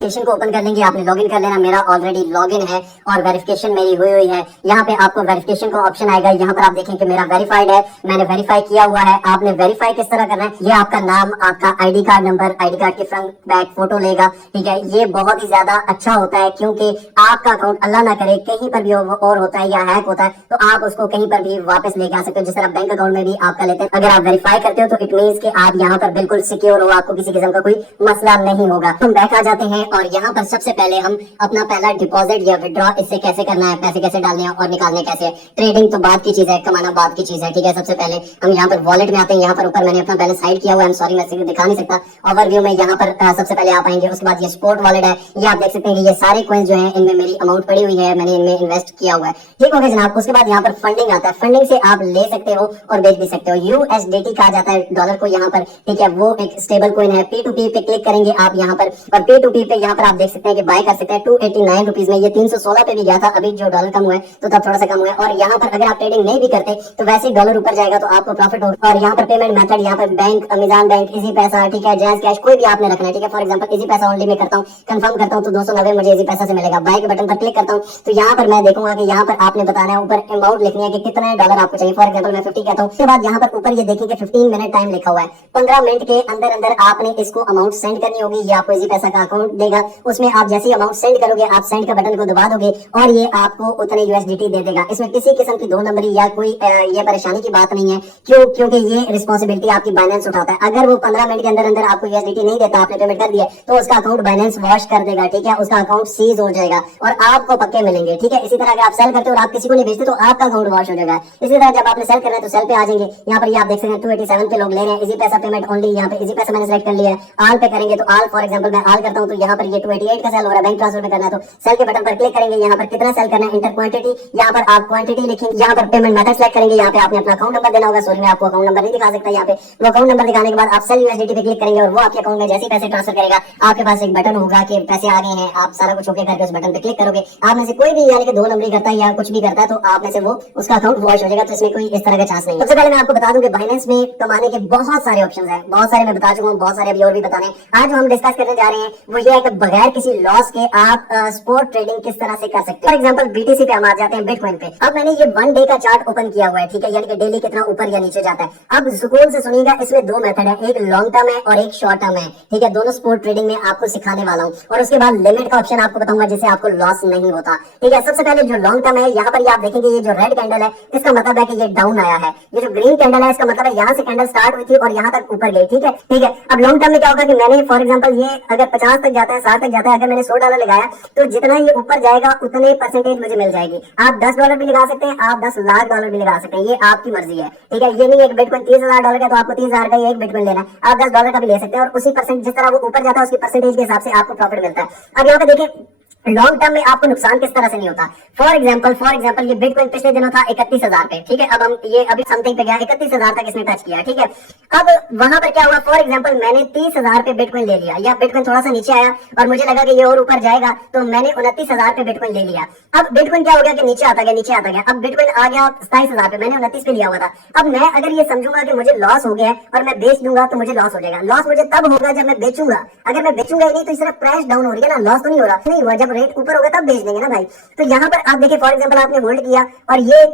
Verification को open कर लेंगे, आपने लॉगिन कर लेना। मेरा ऑलरेडी लॉगिन है और वेरिफिकेशन मेरी हुई है। यहाँ पे आपको वेरिफिकेशन का ऑप्शन आएगा। यहाँ पर आप देखें कि मेरा वेरीफाइड है, मैंने वेरीफाई किया हुआ है। आपने वेरीफाई किस तरह करना है, ये आपका नाम, आपका ID card number, ID card की फ्रंट बैक फोटो लेगा, ठीक है। ये बहुत ही ज्यादा अच्छा होता है क्योंकि आपका अकाउंट अल्लाह ना करे कहीं पर भी और होता है या हैक होता है तो आप उसको कहीं पर भी वापस लेके आ सकते हो, जिस तरह बैंक अकाउंट में भी आपका लेते हैं। अगर आप वेरीफाई करते हो तो इट मींस कि आप यहाँ पर बिल्कुल सिक्योर हो, आपको किसी किस्म का कोई मसला नहीं होगा। हम बैक आ जाते हैं और यहाँ पर सबसे पहले हम अपना पहला डिपॉजिट या विड्रॉ इससे कैसे करना है, पैसे कैसे डालने हैं और निकालने कैसे है। ट्रेडिंग तो बाद की चीज है, कमाना बाद की चीज है, ठीक है। सबसे पहले हम यहाँ पर वॉलेट में आते हैं। यहाँ पर ऊपर मैंने अपना बैलेंस हाइड किया हुआ है, सॉरी मैं दिखा नहीं सकता। ओवरव्यू में यहाँ पर सबसे पहले आप आएंगे, उसके बाद ये स्पोर्ट वॉलेट है। ये आप देख सकते हैं कि ये सारे कॉइंस जो है इनमें मेरी अमाउंट पड़ी हुई है, मैंने इनमें इन्वेस्ट किया हुआ है, ठीक हो गया जनाब। उसके बाद यहाँ पर फंडिंग आता है, फंडिंग से आप ले सकते हो और बेच भी सकते हो। यूएसडीटी कहा जाता है डॉलर को यहाँ पर, ठीक है, वो एक स्टेबल कॉइन है। P2P पे क्लिक करेंगे आप यहाँ पर और P2P पे यहाँ पर आप देख सकते हैं कि बाय कर सकते हैं 289 रुपीज में। ये 316 पे भी गया था, अभी जो डॉलर कम हुआ है तो तब थोड़ा सा कम हुआ है। और यहाँ पर अगर आप ट्रेडिंग नहीं भी करते तो वैसे ही डॉलर ऊपर जाएगा तो आपको प्रॉफिट होगा। और यहाँ पर पेमेंट मेथड, यहाँ पर बैंक, अमेजन बैंक, इजी पैसा, ठीक है, जैज कैश, कोई भी आपने रखना है, ठीक है। फॉर एग्जांपल इजी पैसा ओनली में करता हूँ, कंफर्म करता हूँ तो 290 मुझे इजी पैसा से मिलेगा। बाय के बटन पर क्लिक करता हूँ तो यहाँ पर मैं देखूंगा कि यहाँ पर आपने बताना है, ऊपर अमाउंट लिखनी है कि कितना डॉलर आपको चाहिए। फॉर एग्जांपल मैं 50 कहता हूँ। उसके बाद यहाँ पर ऊपर ये देखिए कि 15 मिनट टाइम लिखा हुआ है। 15 मिनट के अंदर अंदर आपने इसको अमाउंट सेंड करनी होगी। ये आपको इजी पैसा का अकाउंट देगा, उसमें आप जैसे अमाउंट सेंड करोगे आप सेंड का बटन को दबा दोगे और ये आपको उतने यूएसडीटी दे देगा। इसमें किसी किस्म की दो नंबरी या कोई ये परेशानी की बात नहीं है, क्योंकि ये रिस्पॉन्सिबिलिटी आपकी बाइनेंस उठाता है। अगर वो 15 मिनट के अंदर अंदर आपको यूएसडीटी नहीं देता, आपने पेमेंट कर दिया तो उसका अकाउंट बाइनेंस वॉश कर देगा, ठीक है, उसका अकाउंट सीज हो जाएगा और आपको पक्के मिलेंगे, ठीक है। इसी तरह अगर आप सेल करते हो और आप किसी को नहीं भेजते तो आपका अकाउंट वॉश हो जाएगा। इसी तरह जब आपने सेल करना है तो सेल पे आ जाएंगे। यहाँ पर ये आप देख सकते हैं 287 पे लोग ले रहे हैं। इजी पैसा पेमेंट ओनली, यहाँ पे इजी पैसा मैंने सेलेक्ट कर लिया है। आल पे करेंगे तो आल, फॉर एग्जांपल मैं आल करता हूँ तो यहाँ पर ये 288 का सेल हो रहा है, बैंक ट्रांसफर में करना है तो सेल के बटन पर क्लिक करेंगे। यहाँ पर कितना सेल करना है, इंटर क्वांटिटी, यहाँ पर आप क्वांटिटी लिखेंगे। यहाँ पर पेमेंट मेथड सेलेक्ट करेंगे, यहाँ पे आपने अपना अकाउंट नंबर देना होगा। सॉरी मैं आपको अकाउंट नंबर नहीं दिखा सकता यहाँ पे। वो अकाउंट नंबर दिखाने के बाद आप सेल यूएसडीटी पे क्लिक करेंगे और वो आपके अकाउंट में जैसे ही पैसे ट्रांसफर करेगा आपके पास एक बटन होगा कि पैसे आ गए हैं। आप सारा कुछ ओके करके उस बटन पे क्लिक करोगे। आप में से कोई भी यानी कि दो नंबरी करता है या कुछ भी करता है तो आप में से वो उसका अकाउंट वॉश हो जाएगा, तो इसमें कोई इस तरह का चांस नहीं है। सबसे पहले मैं आपको बता दूं कि बाइनेंस में कमाने के बहुत सारे ऑप्शंस हैं, बहुत सारे मैं बता चुका हूँ, बहुत सारे अभी और भी बताने हैं। आज जो हम डिस्कस करने जा रहे हैं वो ये है कि बगैर किसी लॉस के आप स्पॉट ट्रेडिंग किस तरह से कर सकते हैं। फॉर एग्जांपल बीटीसी पे हम आ जाते हैं, बिटकॉइन पे। अब मैंने ये 1 डे का चार्ट ओपन किया हुआ है, ठीक है, यानी कि डेली कितना ऊपर या नीचे जाता है। अब सुकून से सुनिएगा, इसमें दो मेथड है, एक लॉन्ग टर्म है और एक शॉर्ट टर्म है, ठीक है। दोनों स्पॉट ट्रेडिंग में आपको सिखाने वाला हूँ और उसके बाद लिमिट का ऑप्शन आपको बताऊंगा जिससे आपको लॉस नहीं होता, ठीक है। सबसे पहले जो लॉन्ग टर्म है, यहाँ पर आप देखेंगे ये जो रेड कैंडल है इसका मतलब है कि ये डाउन आया है। ये जो ग्रीन कैंडल है इसका मतलब है यहाँ से कैंडल स्टार्ट हुई थी और यहाँ तक ऊपर गई, ठीक है, ठीक है। अब लॉन्ग टर्म में क्या होगा कि मैंने फॉर एग्जांपल ये अगर 50 तक जाता है, 60 तक जाता है, अगर मैंने $100 लगाया तो जितना ये ऊपर जाएगा उतने परसेंटेज मुझे मिल जाएगी। आप $10 भी लगा सकते हैं, आप $10 लाख भी लगा सकते हैं, ये आपकी मर्जी है, ठीक है। ये नहीं एक बिटकॉइन $30,000 का तो आपको 30,000 का एक बिटकॉइन लेना है, आप $10 का भी ले सकते हैं और उसी परसेंट जिस तरह वो ऊपर जाता है उसकी परसेंटेज के हिसाब से आपको प्रॉफिट मिलता है। अब यहाँ पे देखिए लॉन्ग टर्म में आपको नुकसान किस तरह से नहीं होता। फॉर एग्जांपल ये बिटकॉइन पिछले दिनों था 31,000 पे, ठीक है। अब हम ये अभी समथिंग पे गया, 31,000 तक इसने टच किया, ठीक है। अब वहां पर क्या हुआ, फॉर एग्जांपल मैंने 30,000 पे बिटकॉइन ले लिया या बिटकॉइन थोड़ा सा नीचे आया और मुझे लगा कि ये और ऊपर जाएगा तो मैंने 29,000 पे बिटकॉइन ले लिया। अब बिटकॉइन क्या हो गया कि नीचे आता गया, नीचे आता गया। अब बिटकॉइन आ गया 27,000 पे, मैंने 29 पे लिया हुआ था। अब मैं अगर ये समझूंगा कि मुझे लॉस हो गया और मैं बेच दूंगा तो मुझे लॉस हो जाएगा। लॉस मुझे तब होगा जब मैं बेचूंगा, अगर मैं बेचूंगा ही नहीं तो इस तरह प्राइस डाउन हो रही है ना, लॉस तो नहीं हो रहा, नहीं हुआ। जब रेट ऊपर होगा तब बेच देंगे ना भाई। तो यहाँ पर आप देखिए फॉर एग्जांपल आपने होल्ड किया और ये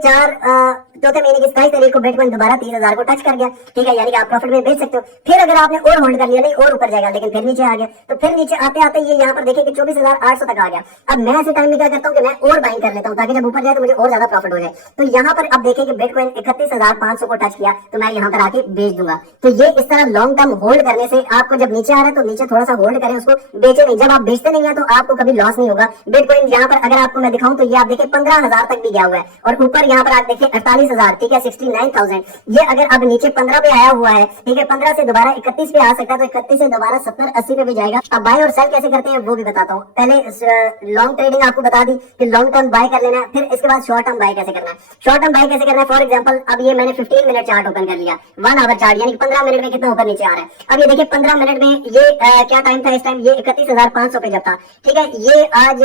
चौथे महीने की 27 तारीख को बिटकॉइन दोबारा 30,000 को टच कर गया, ठीक है, यानी कि आप प्रॉफिट में बेच सकते हो। फिर अगर आपने और होल्ड कर लिया, नहीं और ऊपर जाएगा लेकिन फिर नीचे आ गया तो फिर नीचे आते आते ये यहाँ पर देखिए कि 24,800 तक आ गया। अब मैं ऐसे टाइम में क्या करता हूँ कि मैं और बाइंग कर लेता हूँ ताकि जब ऊपर जाए तो मुझे और ज्यादा प्रॉफिट हो जाए। तो यहाँ पर अब देखिए कि बिटकॉइन 31,500 को टच किया तो मैं यहाँ पर आके बेच दूंगा। तो ये इस तरह लॉन्ग टर्म होल्ड करने से आपको जब नीचे आ रहा है तो नीचे थोड़ा सा होल्ड करें, उसको बेचे नहीं। जब आप बेचते नहीं है तो आपको कभी लॉस नहीं होगा। बिटकॉइन यहाँ पर अगर आपको मैं दिखाऊं तो ये आप देखिए 15,000 तक भी गया हुआ है और ऊपर यहाँ पर आप देखिए 48,000, ठीक है, 69,000। ये अगर अब नीचे 15 पे आया हुआ है, ठीक है, 15 से दोबारा 31 पे आ सकता है तो 31 से दोबारा 70-80 पे भी जाएगा। अब बाय और सेल कैसे करते हैं वो भी बताता हूँ। पहले लॉन्ग ट्रेडिंग आपको बता दी कि लॉन्ग टर्म बाय कर लेना है, फिर इसके बाद शॉर्ट टर्म बाय कैसे करना है। शॉर्ट टर्म बाय कैसे करना है, फॉर एग्जांपल अब ये मैंने 15 मिनट चार्ट ओपन कर लिया, 1 आवर चार्ट, यानी 15 मिनट में कितना ऊपर नीचे आ रहा है। अब ये देखिए 15 मिनट में ये क्या टाइम था इस टाइम, ये 31,500 पे जब था, ठीक है। ये आज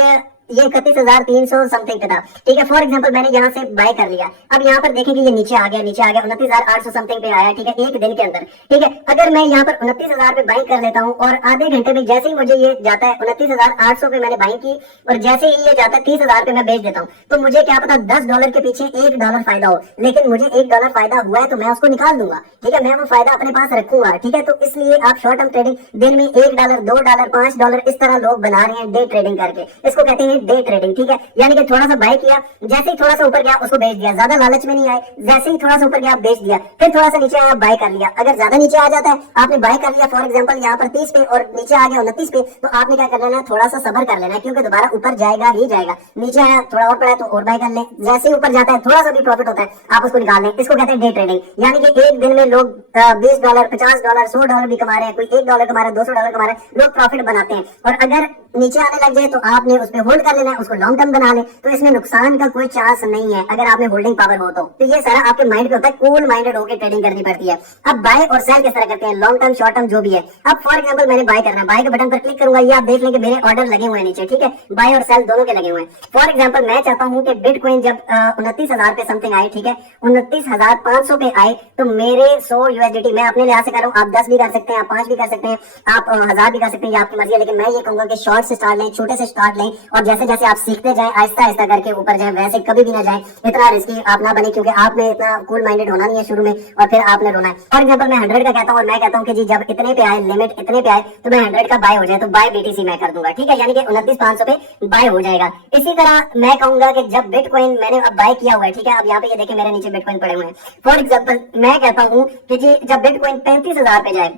ये 31,300 समथिंग पे था, ठीक है। फॉर एग्जांपल मैंने यहाँ से बाय कर लिया, अब यहाँ पर देखें कि ये नीचे आ गया 29,800 समथिंग पे आया, ठीक है, एक दिन के अंदर, ठीक है। अगर मैं यहाँ पर 29,000 पे बाई कर लेता हूँ और आधे घंटे में जैसे ही मुझे ये जाता है 29,800 पे मैंने बाई की और जैसे ही ये जाता है 30,000 पे मैं बेच देता हूँ, तो मुझे क्या पता $10 के पीछे $1 फायदा हो, लेकिन मुझे $1 फायदा हुआ है तो मैं उसको निकाल दूंगा, ठीक है, मैं वो फायदा अपने पास रखूंगा, ठीक है। तो इसलिए आप शॉर्ट टर्म ट्रेडिंग दिन में $1, $2, $5 इस तरह लोग बना रहे हैं डे ट्रेडिंग करके, इसको कहते हैं डे ट्रेडिंग, ठीक है। यानी कि थोड़ा सा बाय किया, जैसे ही थोड़ा सा ऊपर गया उसको बेच दिया, ज्यादा लालच में नहीं आए, जैसे ही थोड़ा सा ऊपर गया बेच दिया, फिर थोड़ा सा नीचे आया बाय कर लिया। अगर ज्यादा नीचे आ जाता है, आपने बाय कर लिया फॉर एग्जांपल यहाँ पर 30 पे और नीचे आ गया 29 पे, तो आपने क्या कर लेना है, थोड़ा सा सब्र कर लेना है, क्योंकि दोबारा ऊपर जाएगा ही जाएगा। नीचे आया थोड़ा और पड़ा तो और बाय कर ले, जैसे ही ऊपर जाता है थोड़ा सा भी प्रॉफिट होता है आप उसको निकाल लें, इसको कहते हैं डे ट्रेडिंग। यानी कि एक दिन में लोग $20, $50, $100 भी कमा रहे हैं, कोई $1 कमा रहा है, $200 कमा रहा है, लोग प्रॉफिट बनाते हैं। और अगर नीचे आने लग जाए तो आपने उस पर होल्ड कर लेना है, उसको लॉन्ग टर्म बना ले, तो इसमें नुकसान का कोई चांस नहीं है अगर आपने होल्डिंग पावर हो तो ये सारा आपके माइंड पे होता है, कूल माइंडेड होकर ट्रेडिंग करनी पड़ती है। अब बाय और सेल किस तरह करते हैं, लॉन्ग टर्म शॉर्ट टर्म जो भी है। अब फॉर एग्जांपल मैंने बाय करना है, बाय के बटन पर क्लिक करूंगा, ये आप देख लेंगे मेरे ऑर्डर लगे हुए हैं नीचे, ठीक है, बाय और सेल दोनों के लगे हुए हैं। फॉर एग्जांपल मैं चाहता हूं कि बिटकॉइन जब 29,000 पे समथिंग आए, ठीक है, 29,500 पे आए, तो मेरे 100 USDT मैं अपने लिहाज से कर रहा हूँ, आप 10 भी कर सकते हैं, आप 5 भी कर सकते हैं, आप 1000 भी कर सकते हैं, ये आपकी मर्जी है। लेकिन मैं ये कहूंगा कि शॉर्ट से स्टार्ट लें, छोटे से स्टार्ट लें, और जैसे जैसे आप सीखते जाएं आहिस्ता आहिस्ता करके ऊपर जाएं, वैसे कभी भी ना जाएं, इतना रिस्की आप ना बने, क्योंकि आपने इतना कूल माइंडेड होना नहीं है शुरू में और फिर आपने रोना है। फॉर एग्जांपल मैं 100 का कहता हूँ और मैं कहता हूँ कि जी जब इतने पे आए, लिमिट इतने पे आए, तो मैं 100 का बाय हो जाए, तो बाय BTC मैं कर दूंगा, ठीक है, यानी कि 29,500 पे बाय हो जाएगा। इसी तरह मैं कहूंगा कि जब बिटकॉइन मैंने अब बाय किया हुआ है, ठीक है, अब यहाँ पे ये देखिए मेरे नीचे बिटकॉइन पड़े हुए हैं। फॉर एग्जांपल मैं कहता हूँ कि जी जब बिटकॉइन 35,000 पे जाए,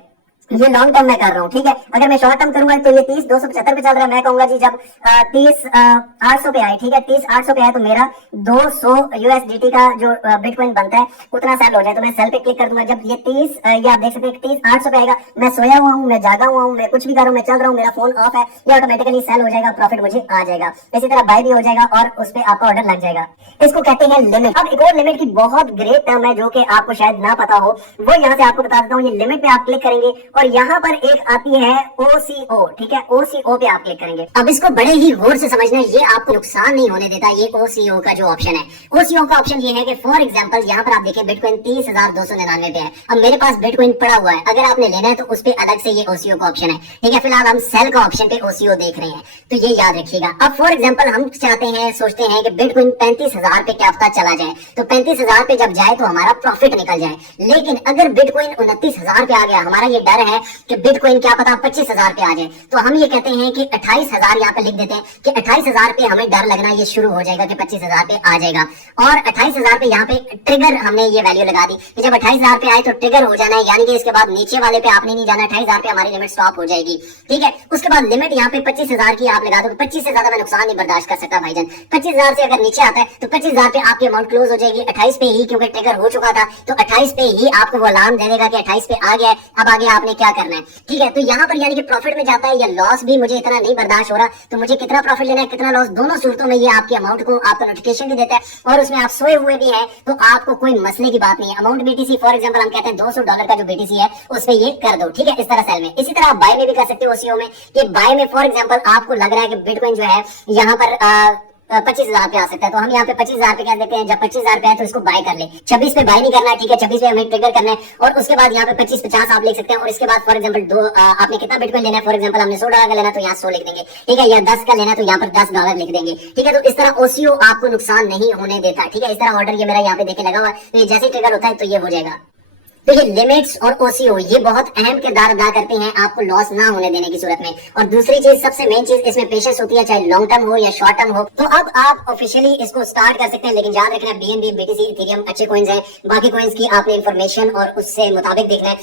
ये लॉन्ग टर्म में कर रहा हूँ, ठीक है। अगर मैं शॉर्ट टर्म करूंगा तो ये 30,275 पे चल रहा है, मैं कहूंगा जी जब 30,800 पे आए, ठीक है, 30,800 पे आए तो मेरा 200 USDT का जो बिटकॉइन बनता है उतना सेल हो जाए, तो मैं सेल पे क्लिक कर दूंगा। जब ये 30 ये आप देख सकते हैं 30,800 पे आएगा, मैं सोया हुआ हूँ, मैं जागा हुआ हूँ, मैं कुछ भी कर रहा हूँ, मैं चल रहा हूँ, मेरा फोन ऑफ है, ये ऑटोमेटिकली सेल हो जाएगा, प्रॉफिट मुझे आ जाएगा। इसी तरह बाय भी हो जाएगा और उस पर आपका ऑर्डर लग जाएगा। इसको कहते हैं लिमिट। अब एक और लिमिट की बहुत ग्रेट टर्म है जो कि आपको शायद ना पता हो, वो यहाँ से आपको बता देता हूँ। ये लिमिट पे आप क्लिक करेंगे और यहाँ पर एक आती है OCO, ठीक है, OCO पे आप क्लिक करेंगे। अब इसको बड़े ही गौर से समझना, ये आपको नुकसान नहीं होने देता। ये OCO का जो ऑप्शन है, OCO का ऑप्शन ये है कि फॉर एग्जांपल यहाँ पर आप देखिए बिटकॉइन 30,299 पे है, अब मेरे पास बिटकॉइन पड़ा हुआ है, अगर आपने लेना है तो उस पर अलग से ये OCO का ऑप्शन है, ठीक है। फिलहाल हम सेल का ऑप्शन पे OCO देख रहे हैं, तो ये याद रखिएगा। अब फॉर एग्जांपल हम चाहते हैं, सोचते हैं कि बिटकॉइन 35,000 पे क्या पता चला जाए, तो 35,000 पे जब जाए तो हमारा प्रॉफिट निकल जाए। लेकिन अगर बिटकॉइन 29,000 पे आ गया, हमारा ये डर है कि बिटकॉइन क्या पता 25,000 पे आ जाए, तो हम ये कहते हैं कि 28,000 यहाँ पे लिख देते हैं कि 28,000 पे हमें डर लगना ये शुरू हो जाएगा कि 25,000 पे आ जाएगा। और 28,000 पे यहाँ पे ट्रिगर हमने ये वैल्यू लगा दी कि जब 28,000 पे आए तो ट्रिगर हो जाना है, यानी कि इसके बाद नीचे वाले पे आपने नहीं जाना, 28,000 पे हमारी लिमिट स्टॉप हो जाएगी, ठीक है। उसके बाद लिमिट यहाँ पे 25,000 की आप लगा दो, 25 से ज्यादा मैं नुकसान नहीं बर्दाश्त कर सकता भाईजान। 25,000 से अगर नीचे आता है तो 25,000 पे आपकी अमाउंट क्लोज हो जाएगी। 28 पे ही क्योंकि ट्रिगर हो चुका था, तो 28 पे ही आपको वो अलार्म दे देगा कि 28 पे आ गया है, अब आगे आपने क्या करना है, ठीक है। तो यहाँ पर यानी कि प्रॉफिट में जाता है या लॉस भी मुझे इतना नहीं बर्दाश्त हो रहा, तो मुझे कितना प्रॉफिट लेना है, कितना लॉस, दोनों सूरतों में ये आपकी अमाउंट को आपको नोटिफिकेशन भी देता है और उसमें आप सोए हुए भी हैं तो आपको कोई मसले की बात नहीं है। अमाउंट BTC फॉर एग्जांपल हम कहते हैं $200 का जो BTC है उस पर ये कर दो, ठीक है, इस तरह सेल में। इसी तरह आप बाय में भी कर सकते हो OCO में, कि बाय में फॉर एग्जांपल आपको लग रहा है कि बिटकॉइन जो है यहाँ पर 25,000 पे आ सकता है, तो हम यहाँ पे 25,000 पे क्या देते हैं, जब 25,000 पे है तो इसको बाय कर ले। 26 पे बाय नहीं करना है, ठीक है, 26 पे हमें ट्रिगर करना है और उसके बाद यहाँ पे 25-50 आप लिख सकते हैं। और इसके बाद फॉर एग्जांपल आपने कितना बिटकॉइन लेना है, फॉर एग्जांपल हमने $100 का लेना तो यहाँ 100 लिख देंगे, ठीक है, या 10 का लेना है तो यहाँ पर $10 लिख देंगे, ठीक है। तो इस तरह OCO आपको नुकसान नहीं होने देता, ठीक है। इस तरह ऑर्डर ये मेरा यहाँ पे देखे लगा हुआ है, तो ये जैसे ट्रिगर होता है तो ये हो जाएगा। तो ये लिमिट्स और OCO ये बहुत अहम किरदार अदा करते हैं आपको लॉस ना होने देने की सूरत में। और दूसरी चीज, सबसे मेन चीज, इसमें पेशेंस होती है, चाहे लॉन्ग टर्म हो या शॉर्ट टर्म हो। तो अब आप ऑफिशियली इसको स्टार्ट कर सकते हैं, लेकिन याद रखना BNB, BTC, इथेरियम अच्छे कॉइन्स हैं, बाकी कॉइन्स की आपने इंफॉर्मेशन और उससे मुताबिक देखना है।